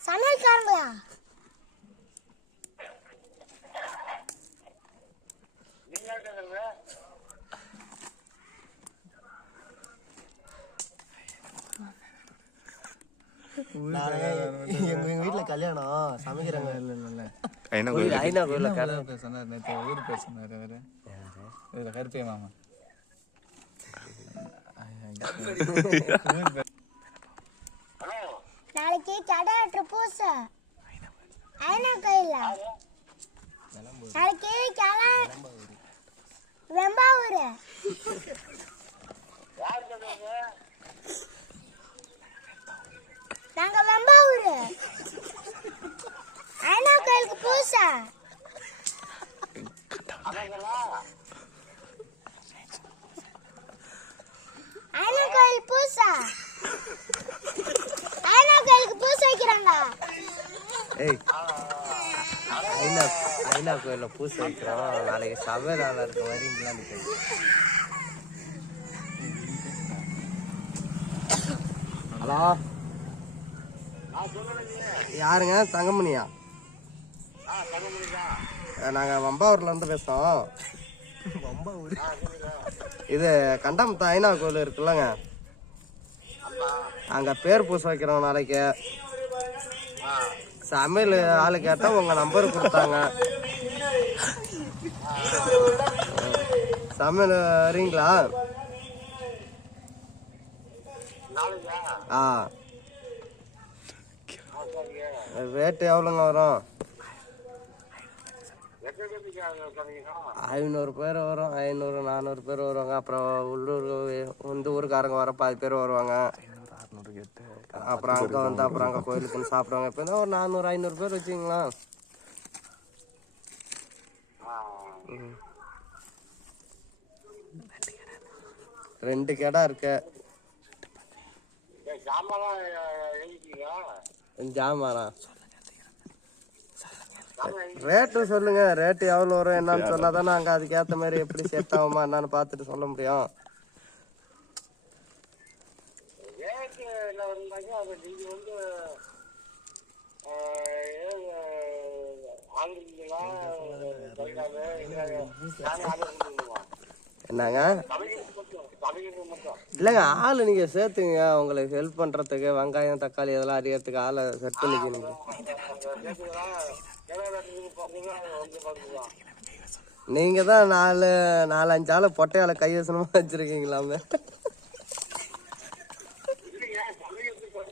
சமையல்காரங்களா? எங்க வீட்டுல கல்யாணம். சமைக்கிறாங்க இல்ல ஐநா கோயில் ஐநா கோயில்ல நேற்று ஊர் பேர் சொன்னார் அவரு. இதுல கருப்பே மாமா. வெட்டுற பூசை. ஐநா கையில? நாளைக்கு கடை வெம்பாவூர். நாங்க வெம்பாவூர். ஐநா கோயிலுக்கு பூசை ஐநா கோயில் பூசை ஐநா கோயிலுக்கு பூசை வைக்கிறாங்க ஏய் ஐநா ஐநா கோயிலில் பூசை வைக்கிறோம். நாளைக்கு சபை நாளா இருக்க வரீங்களான்னு கேட்கு ஹலோ? யாருங்க? தங்கமணியா? நாங்கள் வம்பாவூர்லேருந்து பேசுகிறோம் வம்பாவூர் இது கண்டாமத்த ஐநா கோயில் இருக்குல்லங்க. அங்கே பேர் பூசை வைக்கிறோம் நாளைக்கு. சமையல் ஆளு கேட்டா உங்க நம்பர் கொடுத்தாங்க. சமையல் வரீங்களா? ஆ. ரேட்டு எவ்வளோங்க வரும்? ஐநூறு பேர் வரும் ஐநூறு நானூறு பேர் வருவாங்க. அப்புறம் உள்ளூர் இந்த ஊருக்காரங்க வர பாதி பேர் வருவாங்க. அப்புறம் அங்கே வந்து அப்புறம் அங்கே கோயிலுக்கு சாப்பிடுவாங்க. இப்போ ஒரு நானூறு ஐநூறு பேர் வச்சுங்களா. ரெண்டு கடை இருக்கு. ஜாமானா? ரேட்டு சொல்லுங்க. ரேட்டு எவ்வளோ வரும் என்னன்னு சொன்னாதானே அங்கே அதுக்கேற்ற மாதிரி எப்படி செட் ஆகுமா என்னன்னு பார்த்துட்டு சொல்ல முடியும். என்னங்க? இல்லைங்க ஆள் நீங்க சேர்த்துங்க. உங்களுக்கு ஹெல்ப் பண்றதுக்கு வெங்காயம் தக்காளி இதெல்லாம் அறியறதுக்கு ஆளை செட் பண்ணிக்கணும் நீங்க தான் நாலு நாலு அஞ்சு ஆளை பொட்டையால கைவசனமா வச்சிருக்கீங்களாமே ஆ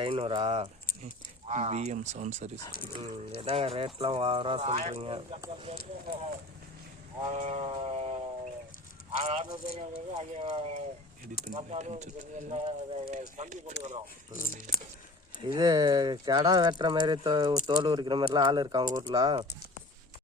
ஐநூறா? PM sound service. ம் என்னங்க ரேட்லாம் ஓவரா சொல்கிறீங்க இது கடை வெட்டுற மாதிரி தோ தோல் உரிக்கிற மாதிரிலாம் ஆள் இருக்கா உங்கள் ஊரில்?